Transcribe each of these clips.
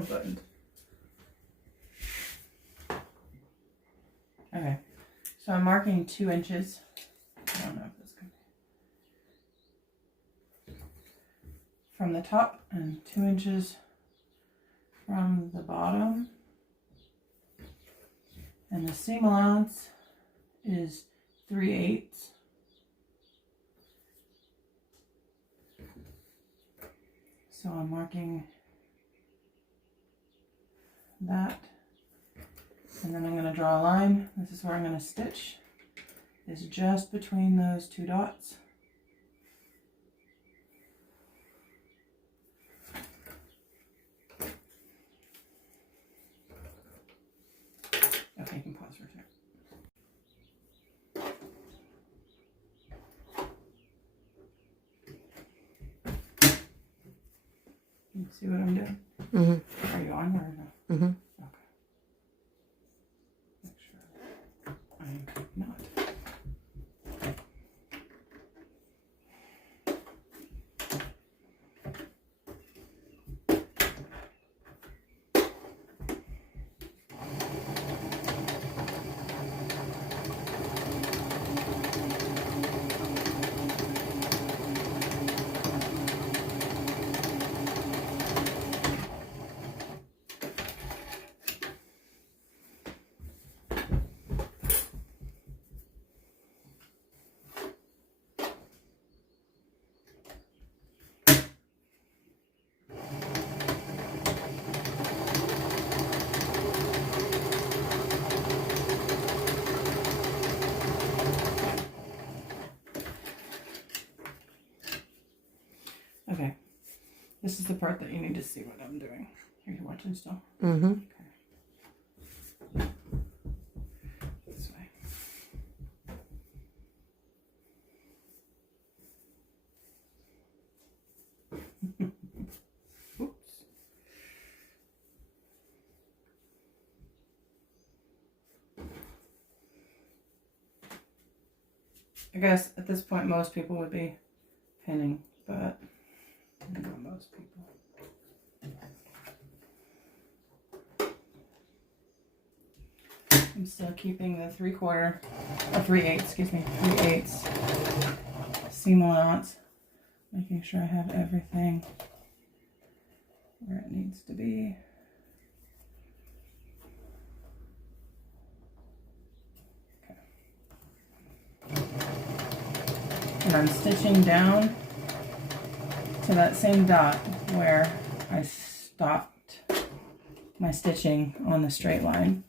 button. Okay, so I'm marking 2 inches. I don't know if this can from the top and 2 inches from the bottom. And the seam allowance is 3/8. So I'm marking that. And then I'm going to draw a line. This is where I'm going to stitch. It's just between those 2 dots. Okay, you can pause for a second. You see what I'm doing? Mm-hmm. Are you on or no? Mm-hmm. Okay. Make sure I'm not. Okay. This is the part that you need to see what I'm doing. Are you watching still? Mm-hmm. Okay. This way. Oops. I guess at this point most people would be pinning, but not most people. I'm still keeping the 3/8, excuse me, 3/8 seam allowance, making sure I have everything where it needs to be. Okay. And I'm stitching down to that same dot where I stopped my stitching on the straight line.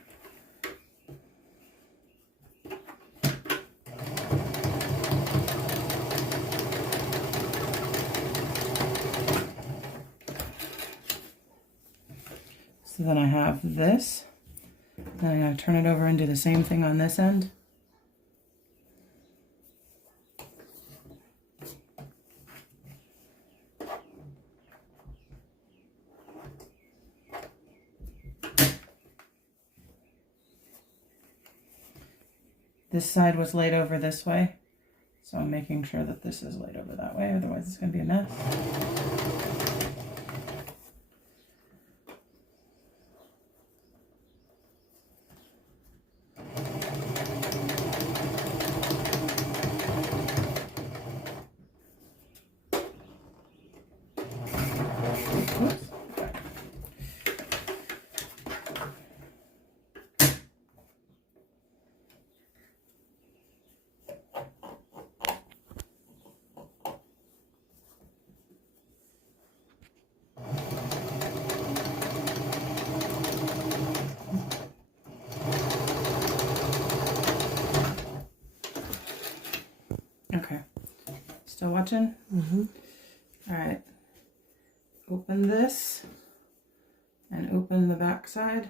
So then I have this, then I'm going to turn it over and do the same thing on this end. This side was laid over this way, so I'm making sure that this is laid over that way, otherwise it's going to be a mess. Oops. Okay, still watching? Mm-hmm. All right, open this and open the back side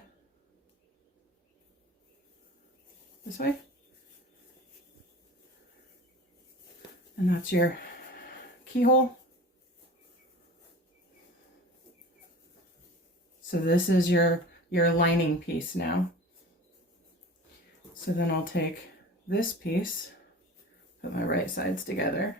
this way. And that's your keyhole. So this is your lining piece now. So then I'll take this piece, put my right sides together.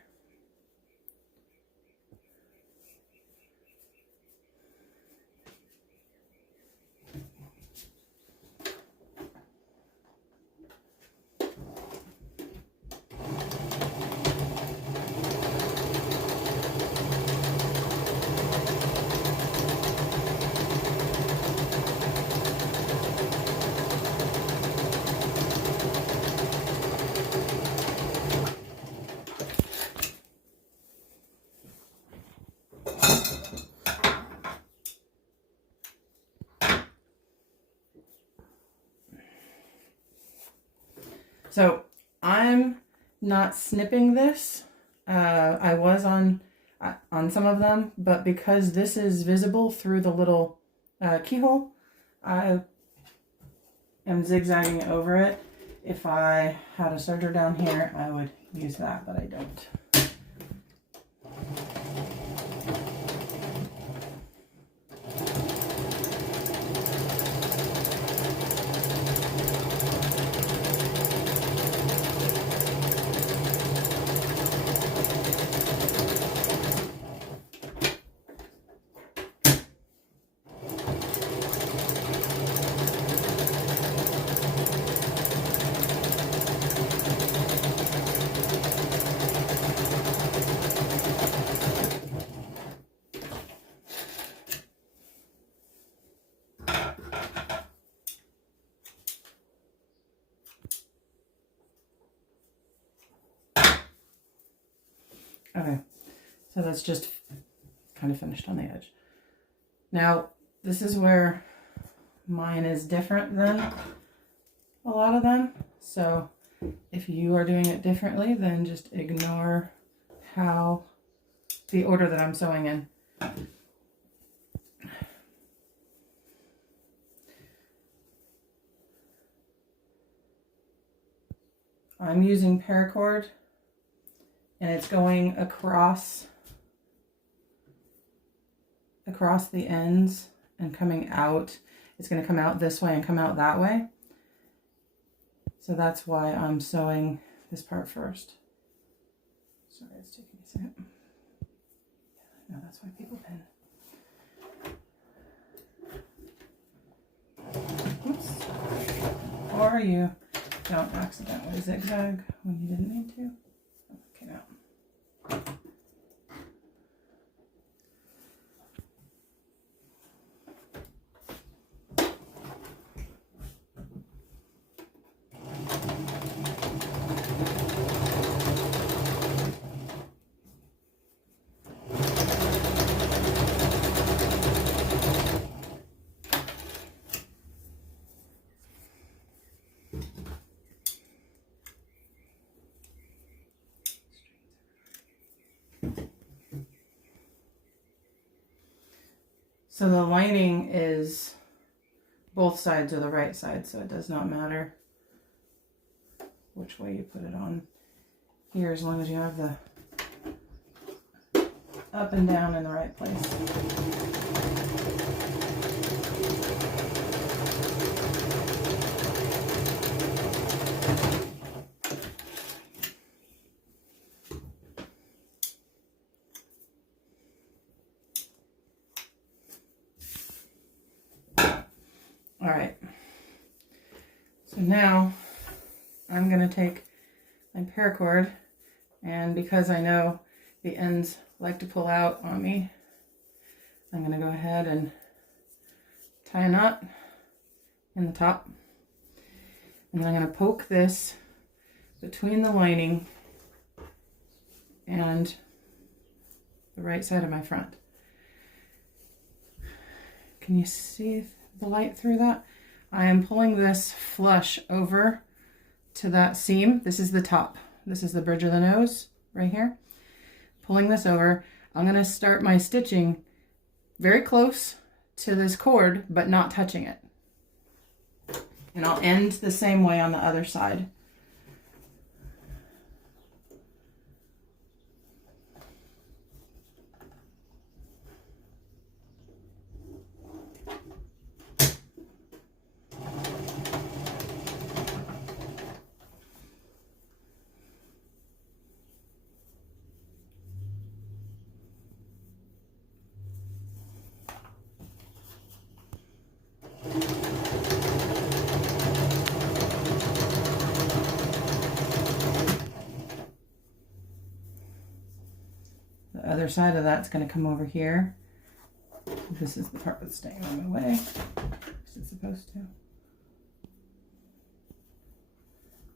So I'm not snipping this. I was on some of them, but because this is visible through the little keyhole, I am zigzagging over it. If I had a serger down here, I would use that, but I don't. Okay, so that's just kind of finished on the edge. Now, this is where mine is different than a lot of them. So if you are doing it differently, then just ignore how the order that I'm sewing in. I'm using paracord, and it's going across the ends and coming out. It's going to come out this way and come out that way. So that's why I'm sewing this part first. Sorry, it's taking me a second. No, that's why people pin. Oops. Or you don't accidentally zigzag when you didn't need to. Okay, now. So the lining is both sides are the right side, so it does not matter which way you put it on here, as long as you have the up and down in the right place. All right, so now I'm going to take my paracord, and because I know the ends like to pull out on me, I'm going to go ahead and tie a knot in the top, and then I'm going to poke this between the lining and the right side of my front. Can you see the light through that? I am pulling this flush over to that seam. This is the top. This is the bridge of the nose right here. Pulling this over. I'm going to start my stitching very close to this cord, but not touching it. And I'll end the same way on the other side. The other side of that's going to come over here. This is the part that's staying on my way, as it's supposed to.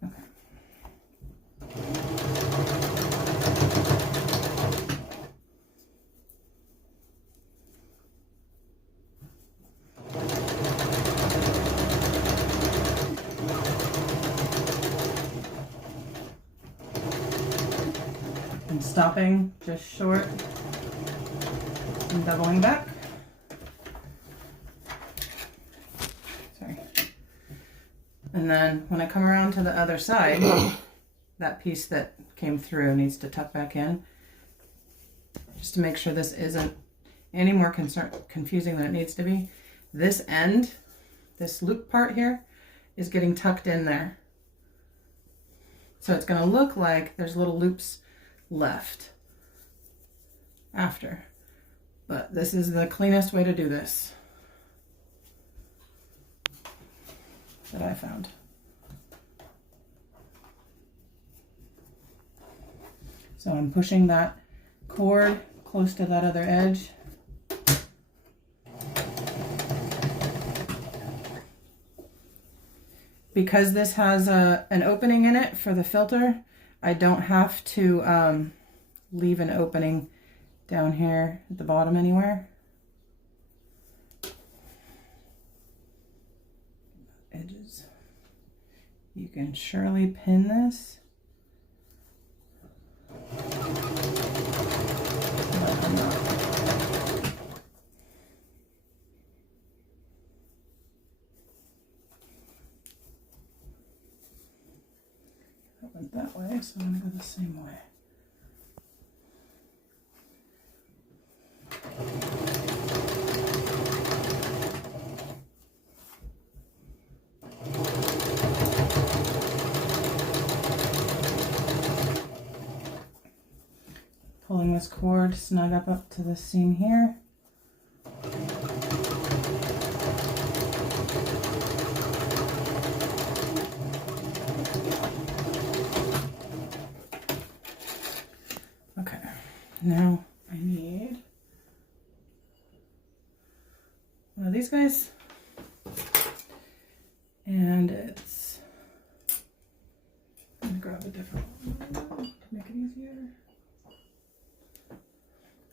Okay. stopping just short and doubling back. Sorry. And then when I come around to the other side, that piece that came through needs to tuck back in, just to make sure this isn't any more confusing than it needs to be. This end, this loop part here, is getting tucked in there. So it's going to look like there's little loops left after. But this is the cleanest way to do this that I found. So I'm pushing that cord close to that other edge. Because this has an opening in it for the filter, I don't have to leave an opening down here at the bottom anywhere. Edges. You can surely pin this. That went that way, so I'm going to go the same way. Pulling this cord snug up to the seam here. Okay, now I need one of these guys, and it's, I'm gonna grab a different one to make it easier.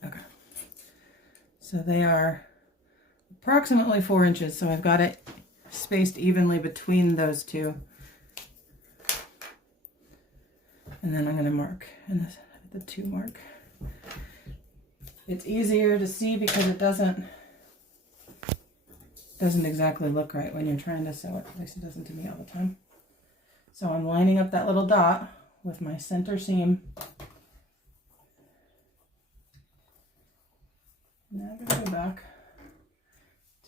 Okay, so they are approximately 4 inches, so I've got it spaced evenly between those two. And then I'm going to mark in the 2 mark. It's easier to see because it doesn't exactly look right when you're trying to sew it. At least it doesn't to me all the time. So I'm lining up that little dot with my center seam. Now I'm going to go back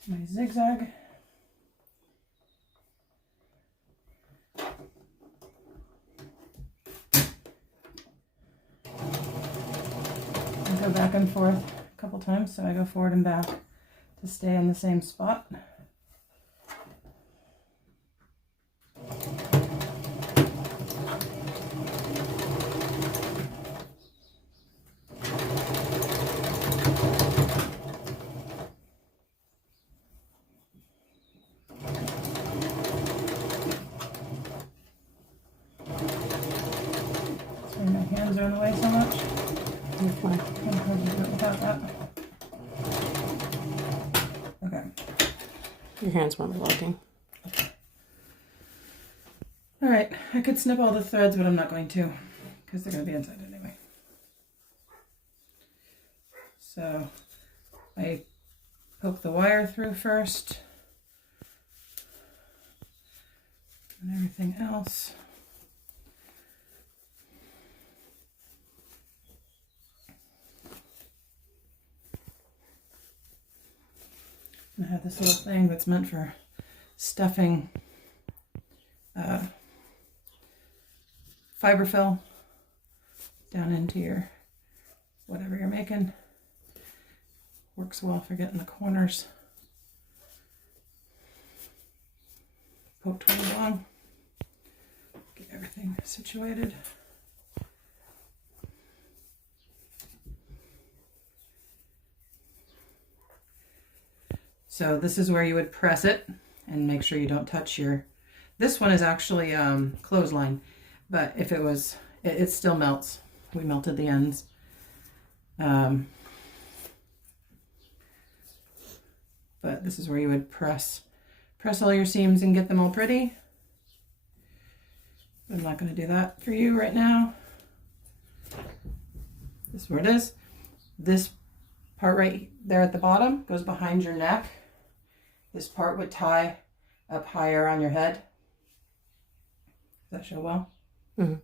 to my zigzag. And go back and forth a couple times, so I go forward and back to stay in the same spot. Sorry, my hands are in the way so much. You're fine. I'm hard to do it without that. Okay. Your hands weren't blocking. All right, I could snip all the threads, but I'm not going to because they're going to be inside anyway. So I poke the wire through first and everything else. I have this little thing that's meant for stuffing fiberfill down into your whatever you're making. Works well for getting the corners poked way along. Get everything situated. So this is where you would press it and make sure you don't touch your, this one is actually clothesline, but if it was, it still melts. We melted the ends. But this is where you would press all your seams and get them all pretty. I'm not going to do that for you right now. This is where it is. This part right there at the bottom goes behind your neck. This part would tie up higher on your head. Does that show well? Mm-hmm.